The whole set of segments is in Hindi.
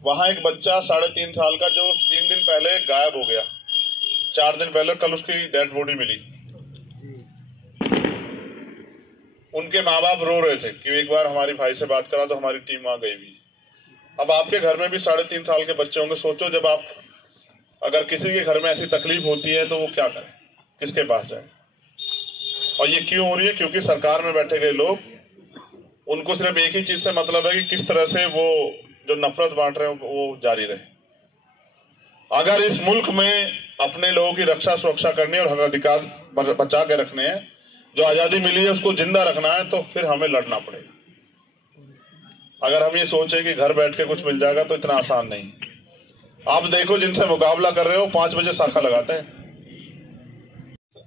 वहां एक बच्चा 3.5 साल का जो 3 दिन पहले गायब हो गया, 4 दिन पहले कल उसकी डेड बॉडी मिली। उनके माँ बाप रो रहे थे कि एक बार हमारी भाई से बात करा तो हमारी टीम वहां गई हुई। अब आपके घर में भी 3.5 साल के बच्चे होंगे। सोचो जब आप अगर किसी के घर में ऐसी तकलीफ होती है तो वो क्या करे, किसके पास जाए। और ये क्यों हो रही है? क्योंकि सरकार में बैठे गए लोग, उनको सिर्फ एक ही चीज से मतलब है कि किस तरह से वो जो नफरत बांट रहे हैं वो जारी रहे। अगर इस मुल्क में अपने लोगों की रक्षा सुरक्षा करनी है और हक अधिकार बचा के रखने हैं, जो आजादी मिली है उसको जिंदा रखना है, तो फिर हमें लड़ना पड़ेगा। अगर हम ये सोचे कि घर बैठ के कुछ मिल जाएगा तो इतना आसान नहीं। आप देखो जिनसे मुकाबला कर रहे हो 5 बजे शाखा लगाते हैं।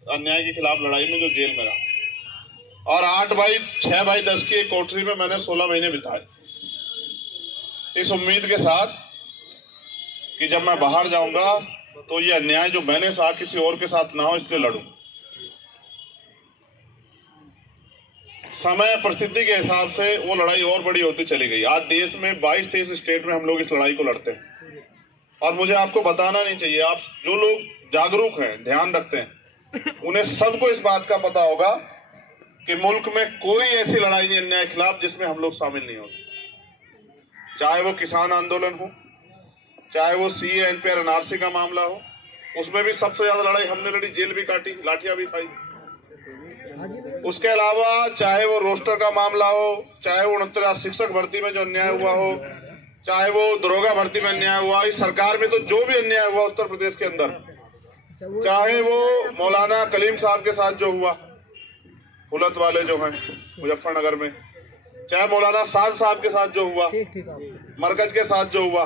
अन्याय के खिलाफ लड़ाई में जो जेल में रहा, और 6/10 की एक कोठरी में मैंने 16 महीने बिताए, इस उम्मीद के साथ कि जब मैं बाहर जाऊंगा तो ये अन्याय जो मैंने सहा किसी और के साथ ना हो, इसलिए लड़ूं। समय परिस्थिति के हिसाब से वो लड़ाई और बड़ी होती चली गई। आज देश में 22-23 स्टेट में हम लोग इस लड़ाई को लड़ते हैं। और मुझे आपको बताना नहीं चाहिए, आप जो लोग जागरूक हैं, ध्यान रखते हैं, उन्हें सबको इस बात का पता होगा कि मुल्क में कोई ऐसी लड़ाई नहीं अन्याय के खिलाफ जिसमें हम लोग शामिल नहीं होते। चाहे वो किसान आंदोलन हो, चाहे वो CAA NPR NRC का मामला हो, उसमें भी सबसे ज्यादा लड़ाई हमने लड़ी, जेल भी काटी, लाठियां भी खाई। उसके अलावा चाहे वो रोस्टर का मामला हो, चाहे वो 69 शिक्षक भर्ती में जो अन्याय हुआ हो, चाहे वो दरोगा भर्ती में अन्याय हुआ, इस सरकार में तो जो भी अन्याय हुआ उत्तर प्रदेश के अंदर, चाहे वो मौलाना कलीम साहब के साथ जो हुआ, हुलत वाले जो हैं मुजफ्फरनगर में, चाहे मौलाना साद साहब के साथ जो हुआ, मरकज के साथ जो हुआ,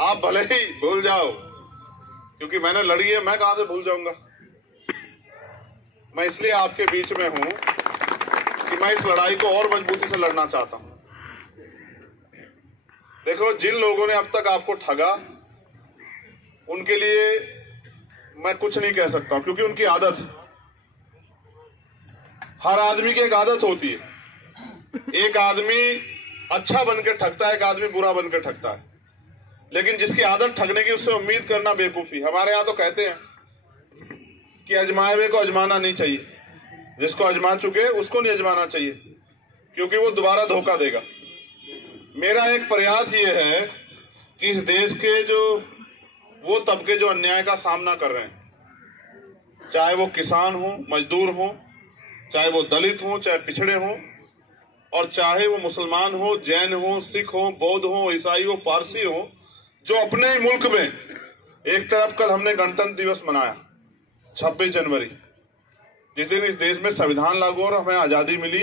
आप भले ही भूल जाओ, क्योंकि मैंने लड़ी है, मैं कहां से भूल जाऊंगा। मैं इसलिए आपके बीच में हूं कि मैं इस लड़ाई को और मजबूती से लड़ना चाहता हूं। देखो, जिन लोगों ने अब तक आपको ठगा, उनके लिए मैं कुछ नहीं कह सकता, क्योंकि उनकी आदत है। हर आदमी की एक आदत होती है। एक आदमी अच्छा बनकर ठगता है, एक आदमी बुरा बनकर ठगता है। लेकिन जिसकी आदत ठगने की, उससे उम्मीद करना बेवकूफी। हमारे यहाँ तो कहते हैं कि अजमाए हुए को अजमाना नहीं चाहिए, जिसको अजमा चुके उसको नहीं अजमाना चाहिए, क्योंकि वो दोबारा धोखा देगा। मेरा एक प्रयास ये है कि इस देश के जो वो तबके जो अन्याय का सामना कर रहे हैं, चाहे वो किसान हो, मजदूर हो, चाहे वो दलित हो, चाहे पिछड़े हो, और चाहे वो मुसलमान हो, जैन हो, सिख हो, बौद्ध हो, ईसाई हो, पारसी हो, जो अपने ही मुल्क में, एक तरफ कल हमने गणतंत्र दिवस मनाया 26 जनवरी, जिस दिन इस देश में संविधान लागू और हमें आजादी मिली,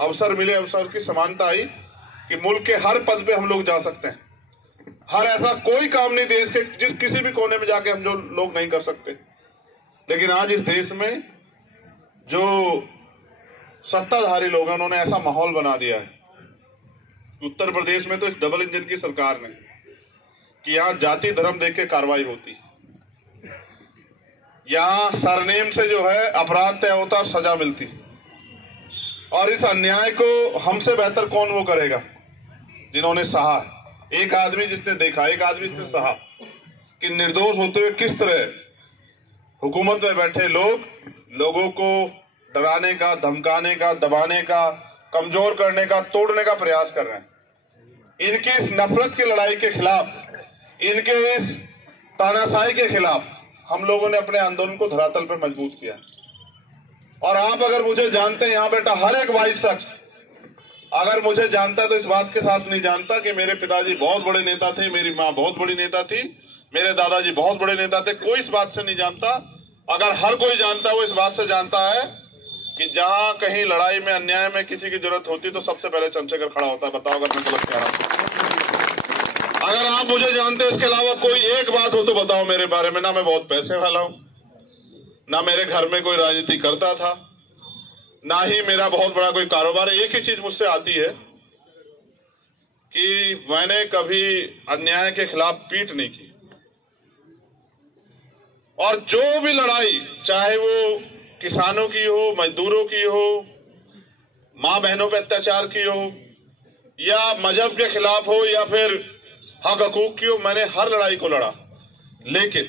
अवसर मिले, अवसर की समानता आई कि मुल्क के हर पद पे हम लोग जा सकते हैं। हर ऐसा कोई काम नहीं देश के जिस किसी भी कोने में जाके हम जो लोग नहीं कर सकते। लेकिन आज इस देश में जो सत्ताधारी लोग हैं, उन्होंने ऐसा माहौल बना दिया है। उत्तर प्रदेश में तो इस डबल इंजन की सरकार ने कि यहां जाति धर्म देख के कार्रवाई होती, यहां सरनेम से जो है अपराध तय होता और सजा मिलती। और इस अन्याय को हमसे बेहतर कौन वो करेगा जिन्होंने सहा। एक आदमी जिसने देखा, एक आदमी जिसने सहा कि निर्दोष होते हुए किस तरह हुकूमत में बैठे लोग लोगों को डराने का, धमकाने का, दबाने का, कमजोर करने का, तोड़ने का प्रयास कर रहे हैं। इनकी इस नफरत की लड़ाई के खिलाफ, इनके इस तानाशाही के खिलाफ हम लोगों ने अपने आंदोलन को धरातल पर मजबूत किया। और आप अगर मुझे जानते हैं, यहाँ बेटा हर एक वाइट शख्स अगर मुझे जानता है तो इस बात के साथ नहीं जानता कि मेरे पिताजी बहुत बड़े नेता थे, मेरी माँ बहुत बड़ी नेता थी, मेरे दादाजी बहुत बड़े नेता थे। कोई इस बात से नहीं जानता। अगर हर कोई जानता है, वो इस बात से जानता है कि जहां कहीं लड़ाई में, अन्याय में किसी की जरूरत होती तो सबसे पहले चंद्रशेखर खड़ा होता है। बताओ अगर मैं गलत कह रहा हूं। अगर आप मुझे जानते हैं, इसके अलावा कोई एक बात हो तो बताओ मेरे बारे में। ना मैं बहुत पैसे वाला हूं, ना मेरे घर में कोई राजनीति करता था, ना ही मेरा बहुत बड़ा कोई कारोबार है। एक ही चीज मुझसे आती है कि मैंने कभी अन्याय के खिलाफ पीठ नहीं की। और जो भी लड़ाई, चाहे वो किसानों की हो, मजदूरों की हो, मां बहनों पर अत्याचार की हो, या मजहब के खिलाफ हो, या फिर हक हकूक की, मैंने हर लड़ाई को लड़ा, लेकिन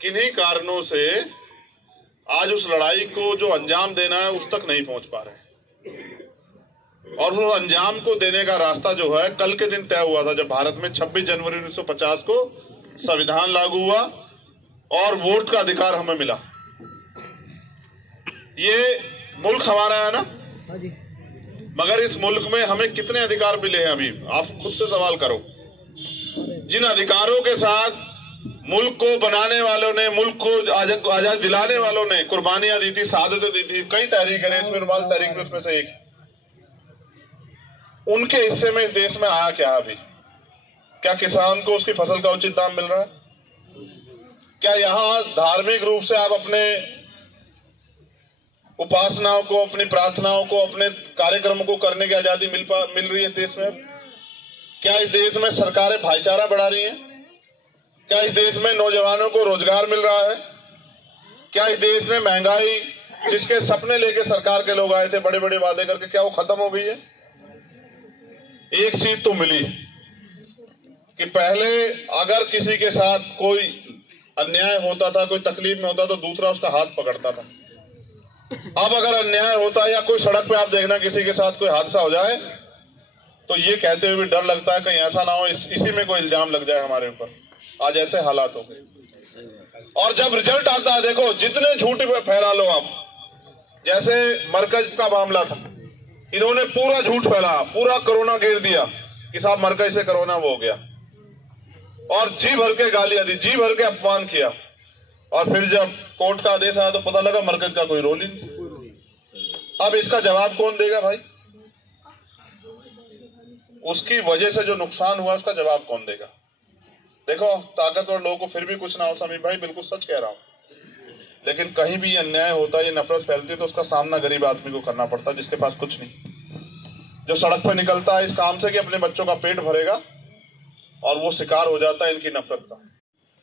किन्हीं कारणों से आज उस लड़ाई को जो अंजाम देना है उस तक नहीं पहुंच पा रहे। और उस अंजाम को देने का रास्ता जो है कल के दिन तय हुआ था, जब भारत में 26 जनवरी 1950 को संविधान लागू हुआ और वोट का अधिकार हमें मिला। ये मुल्क हमारा है ना, मगर इस मुल्क में हमें कितने अधिकार मिले हैं अभी आप खुद से सवाल करो। जिन अधिकारों के साथ मुल्क को बनाने वालों ने, मुल्क को आजाद दिलाने वालों ने कुर्बानियां दी थी, शहादतें दी थी, कई तहरीकें हैं, इसमें रुमाल तहरीक भी उसमें से एक, उनके हिस्से में इस देश में आया क्या अभी? क्या किसान को उसकी फसल का उचित दाम मिल रहा है? क्या यहां धार्मिक रूप से आप अपने उपासनाओं को, अपनी प्रार्थनाओं को, अपने कार्यक्रमों को करने की आजादी मिल रही है इस देश में? क्या इस देश में सरकारें भाईचारा बढ़ा रही हैं? क्या इस देश में नौजवानों को रोजगार मिल रहा है? क्या इस देश में महंगाई, जिसके सपने लेके सरकार के लोग आए थे बड़े बड़े वादे करके, क्या वो खत्म हो गई है? एक चीज तो मिली कि पहले अगर किसी के साथ कोई अन्याय होता था, कोई तकलीफ में होता तो दूसरा उसका हाथ पकड़ता था। अब अगर अन्याय होता है या कोई सड़क पे आप देखना किसी के साथ कोई हादसा हो जाए तो ये कहते हुए डर लगता है कहीं ऐसा ना हो इसी में कोई इल्जाम लग जाए हमारे ऊपर। आज ऐसे हालात हो गए। और जब रिजल्ट आता है, देखो जितने झूठ फैला लो आप, जैसे मरकज का मामला था, इन्होंने पूरा झूठ फैलाया, पूरा कोरोना घेर दिया कि साहब मरकज से कोरोना वो हो गया, और जी भर के गालियां दी, जी भर के अपमान किया। और फिर जब कोर्ट का आदेश आया तो पता लगा मरकज का कोई रोल ही नहीं। अब इसका जवाब कौन देगा भाई? उसकी वजह से जो नुकसान हुआ उसका जवाब कौन देगा? देखो ताकतवर लोगों को फिर भी कुछ ना हो, समीर भाई बिल्कुल सच कह रहा हूं, लेकिन कहीं भी अन्याय होता है, ये नफरत फैलती है तो उसका सामना गरीब आदमी को करना पड़ता है जिसके पास कुछ नहीं, जो सड़क पर निकलता है इस काम से कि अपने बच्चों का पेट भरेगा, और वो शिकार हो जाता है इनकी नफरत का।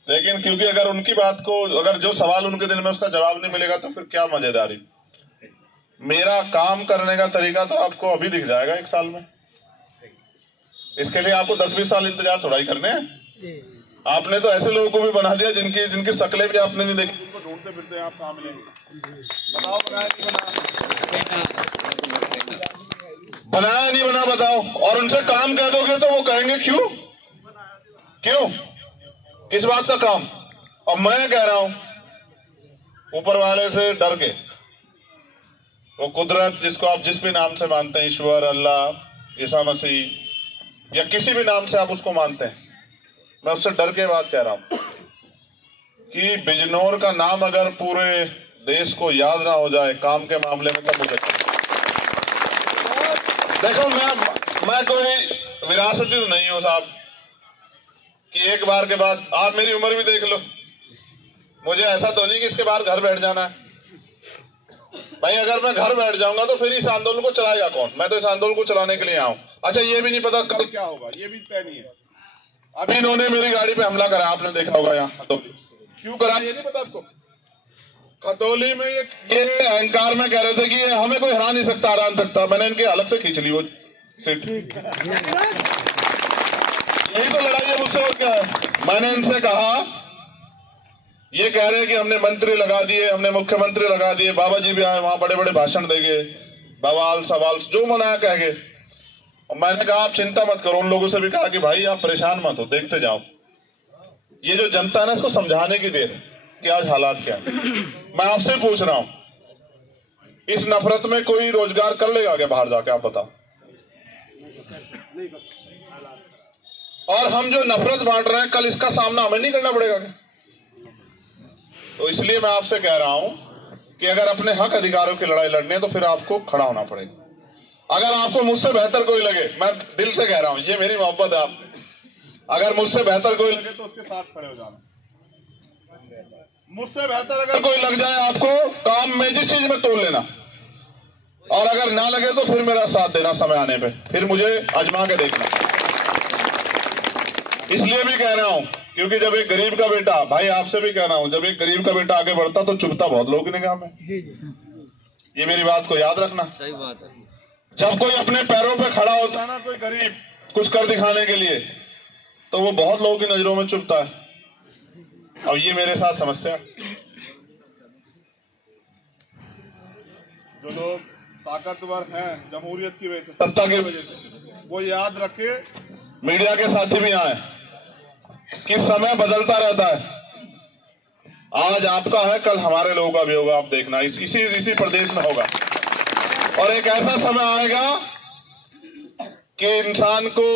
लेकिन क्योंकि अगर उनकी बात को, अगर जो सवाल उनके दिल में उसका जवाब नहीं मिलेगा तो फिर क्या मजेदारी। मेरा काम करने का तरीका तो आपको अभी दिख जाएगा 1 साल में। इसके लिए आपको 10-20 साल इंतजार थोड़ा ही करने हैं। आपने तो ऐसे लोगों को भी बना दिया जिनकी शक्लें भी आपने नहीं देखी, उनको ढूंढते फिरते आप कहाँ मिलेंगे? बताओ बनाया नहीं बनाया नहीं बना बताओ। और उनसे काम कह दोगे तो वो कहेंगे क्यों क्यों, किस बात का काम? और मैं कह रहा हूं ऊपर वाले से डर के, वो कुदरत जिसको आप जिस भी नाम से मानते हैं, ईश्वर, अल्लाह, ईसा मसीह या किसी भी नाम से आप उसको मानते हैं, मैं उससे डर के बात कह रहा हूं कि बिजनौर का नाम अगर पूरे देश को याद ना हो जाए काम के मामले में तब मुझे देखो मैं कोई विरासती तो नहीं हूं साहब कि एक बार के बाद, आप मेरी उम्र भी देख लो, मुझे ऐसा तो नहीं कि इसके बाद घर बैठ जाना है भाई। अगर मैं घर बैठ जाऊंगा तो फिर इस आंदोलन को चलाएगा कौन? मैं तो इस आंदोलन को चलाने के लिए आऊं। अच्छा ये भी नहीं पता कल क्या होगा, ये भी तय नहीं है। अभी इन्होंने मेरी गाड़ी पे हमला करा, आपने देखा होगा यहाँ खतौली, क्यों करा ये नहीं पता आपको? खतौली में ये अहंकार में कह रहे थे कि हमें कोई हरा नहीं सकता, हरा नहीं सकता। मैंने इनके अलग से खींच ली वो सीट। यही तो लड़ाई है मुझसे और क्या है। मैंने इनसे कहा, ये कह रहे हैं कि हमने मंत्री लगा दिए, हमने मुख्यमंत्री लगा दिए, बाबा जी भी आए वहां बड़े बड़े भाषण देंगे, बवाल सवाल जो मनाया कहेंगे। और मैंने कहा आप चिंता मत करो। उन लोगों से भी कहा कि भाई आप परेशान मत हो, देखते जाओ। ये जो जनता है ना, इसको समझाने की देर कि आज हालात क्या है। मैं आपसे पूछ रहा हूं, इस नफरत में कोई रोजगार कर लेगा क्या बाहर जाके? आप बताओ। और हम जो नफरत बांट रहे हैं, कल इसका सामना हमें नहीं करना पड़ेगा क्या? तो इसलिए मैं आपसे कह रहा हूं कि अगर अपने हक अधिकारों की लड़ाई लड़नी है तो फिर आपको खड़ा होना पड़ेगा। अगर आपको मुझसे बेहतर कोई लगे, मैं दिल से कह रहा हूं, ये मेरी मोहब्बत है आप, अगर मुझसे बेहतर कोई लगे तो उसके साथ खड़े हो जाना। मुझसे बेहतर अगर कोई लग जाए आपको काम में, जिस चीज में तोड़ लेना, और अगर ना लगे तो फिर मेरा साथ देना समय आने पे, फिर मुझे आजमा के देखना। इसलिए भी कह रहा हूं क्योंकि जब एक गरीब का बेटा, भाई आपसे भी कह रहा हूं, जब एक गरीब का बेटा आगे बढ़ता तो चुभता बहुत लोगों की निगाह में। ये मेरी बात को याद रखना। सही बात है। जब कोई अपने पैरों पे खड़ा होता है ना, कोई गरीब, कुछ कर दिखाने के लिए, तो वो बहुत लोगों की नजरों में चुभता है। अब ये मेरे साथ समस्या, जो लोग ताकतवर हैं जमहूरियत की वजह से, सत्ता की वजह से, वो याद रखे, मीडिया के साथी भी आए कि समय बदलता रहता है। आज आपका है, कल हमारे लोगों का भी होगा। आप देखना, इसी प्रदेश में होगा। और एक ऐसा समय आएगा कि इंसान को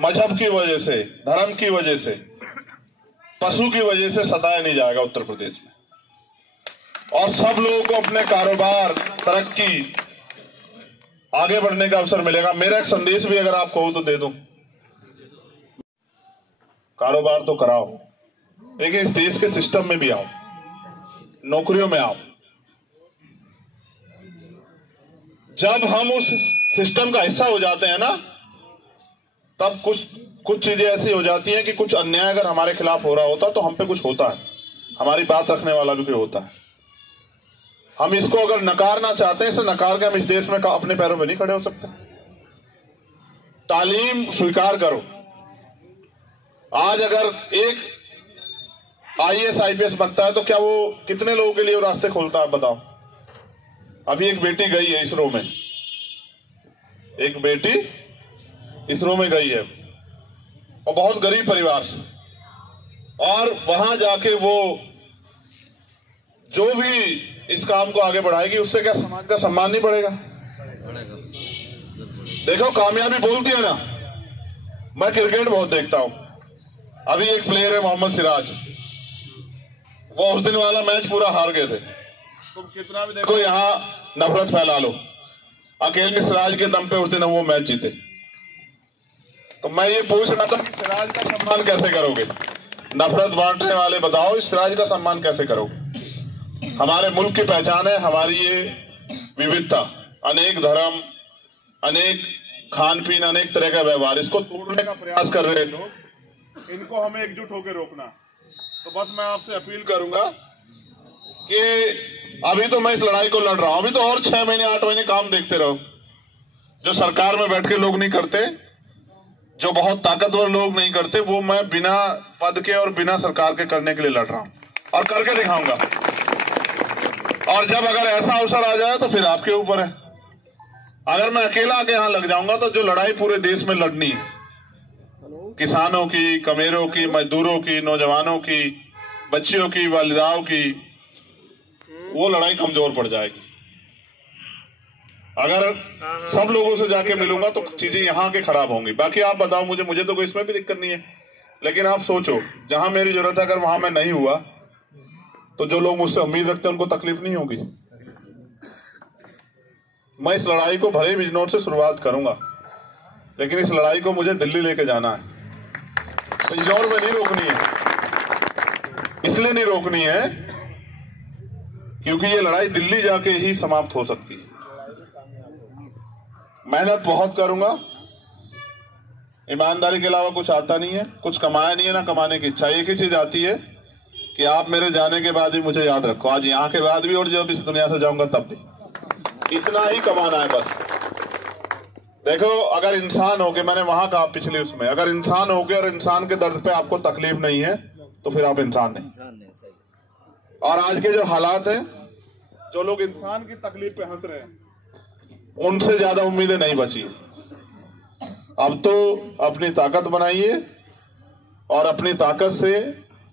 मजहब की वजह से, धर्म की वजह से, पशु की वजह से सताया नहीं जाएगा उत्तर प्रदेश में। और सब लोगों को अपने कारोबार, तरक्की, आगे बढ़ने का अवसर मिलेगा। मेरा एक संदेश भी अगर आप कहो तो दे दूं, कारोबार तो कराओ, लेकिन इस देश के सिस्टम में भी आओ, नौकरियों में आओ। जब हम उस सिस्टम का हिस्सा हो जाते हैं ना, तब कुछ चीजें ऐसी हो जाती हैं कि कुछ अन्याय अगर हमारे खिलाफ हो रहा होता तो हम पे कुछ होता है, हमारी बात रखने वाला भी कोई होता है। हम इसको अगर नकारना चाहते हैं, इसे नकार के हम इस देश में अपने पैरों में नहीं खड़े हो सकते। तालीम स्वीकार करो। आज अगर एक IAS IPS बनता है तो क्या वो कितने लोगों के लिए वो रास्ते खोलता है, बताओ। अभी एक बेटी गई है इसरो में, एक बेटी इसरो में गई है, और बहुत गरीब परिवार से, और वहां जाके वो जो भी इस काम को आगे बढ़ाएगी, उससे क्या समाज का सम्मान नहीं बढ़ेगा? देखो, कामयाबी बोलती है ना। मैं क्रिकेट बहुत देखता हूं। अभी एक प्लेयर है मोहम्मद सिराज, वो उस दिन वाला मैच पूरा हार गए थे। तुम कितना भी देखो यहाँ नफरत फैला लो, अकेले सिराज के दम पे उस दिन वो मैच जीते। तो मैं ये पूछ रहा था कि सिराज का सम्मान कैसे करोगे? नफरत बांटने वाले बताओ, इस सिराज का सम्मान कैसे करोगे? हमारे मुल्क की पहचान है हमारी ये विविधता, अनेक धर्म, अनेक खान पीन, अनेक तरह का व्यवहार। इसको तोड़ने का प्रयास कर रहे हैं लोग, इनको हमें एकजुट होकर रोकना। तो बस मैं आपसे अपील करूंगा कि अभी तो मैं इस लड़ाई को लड़ रहा हूं, अभी तो और 6 महीने 8 महीने काम देखते रहो। जो सरकार में बैठ के लोग नहीं करते, जो बहुत ताकतवर लोग नहीं करते, वो मैं बिना पद के और बिना सरकार के करने के लिए लड़ रहा हूं, और करके दिखाऊंगा। और जब अगर ऐसा अवसर आ जाए तो फिर आपके ऊपर है। अगर मैं अकेला आके यहां लग जाऊंगा तो जो लड़ाई पूरे देश में लड़नी है, किसानों की, कमेरों की, मजदूरों की, नौजवानों की, बच्चियों की, वालिदाओं की, वो लड़ाई कमजोर पड़ जाएगी। अगर सब लोगों से जाके मिलूंगा तो चीजें यहां के खराब होंगी। बाकी आप बताओ, मुझे तो कोई इसमें भी दिक्कत नहीं है, लेकिन आप सोचो, जहां मेरी जरूरत है अगर वहां मैं नहीं हुआ तो जो लोग मुझसे उम्मीद रखते हैं उनको तकलीफ नहीं होगी। मैं इस लड़ाई को भले बिजनौर से शुरुआत करूंगा, लेकिन इस लड़ाई को मुझे दिल्ली लेके जाना है। बिजनौर में नहीं रोकनी है। इसलिए नहीं रोकनी है क्योंकि ये लड़ाई दिल्ली जाके ही समाप्त हो सकती है। मेहनत बहुत करूंगा, ईमानदारी के अलावा कुछ आता नहीं है, कुछ कमाया नहीं है, ना कमाने की इच्छा। एक ही चीज आती है कि आप मेरे जाने के बाद भी मुझे याद रखो, आज यहाँ के बाद भी और जब इस दुनिया से जाऊंगा तब भी। इतना ही कमाना है बस। देखो, अगर इंसान हो के, मैंने वहां कहा पिछले उसमें, अगर इंसान हो के और इंसान के दर्द पे आपको तकलीफ नहीं है तो फिर आप इंसान नहीं। और आज के जो हालात हैं, जो लोग इंसान की तकलीफ पे हंस रहे हैं, उनसे ज्यादा उम्मीदें नहीं बची। अब तो अपनी ताकत बनाइए और अपनी ताकत से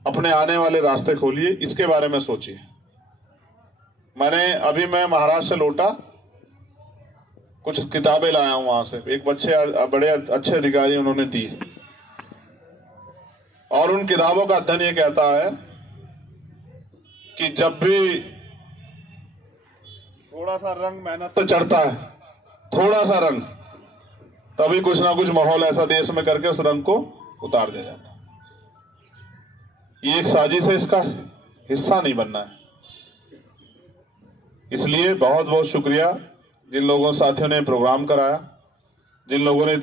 अपने आने वाले रास्ते खोलिए, इसके बारे में सोचिए। मैं महाराष्ट्र से लौटा, कुछ किताबें लाया हूं वहां से, एक बड़े अच्छे अधिकारी उन्होंने दी, और उन किताबों का अध्ययन ये कहता है कि जब भी थोड़ा सा रंग मेहनत से चढ़ता है, थोड़ा सा रंग, तभी कुछ ना कुछ माहौल ऐसा देश में करके उस रंग को उतार दिया जाता है। ये एक साजिश है, इसका हिस्सा नहीं बनना है। इसलिए बहुत बहुत शुक्रिया जिन लोगों साथियों ने प्रोग्राम कराया, जिन लोगों ने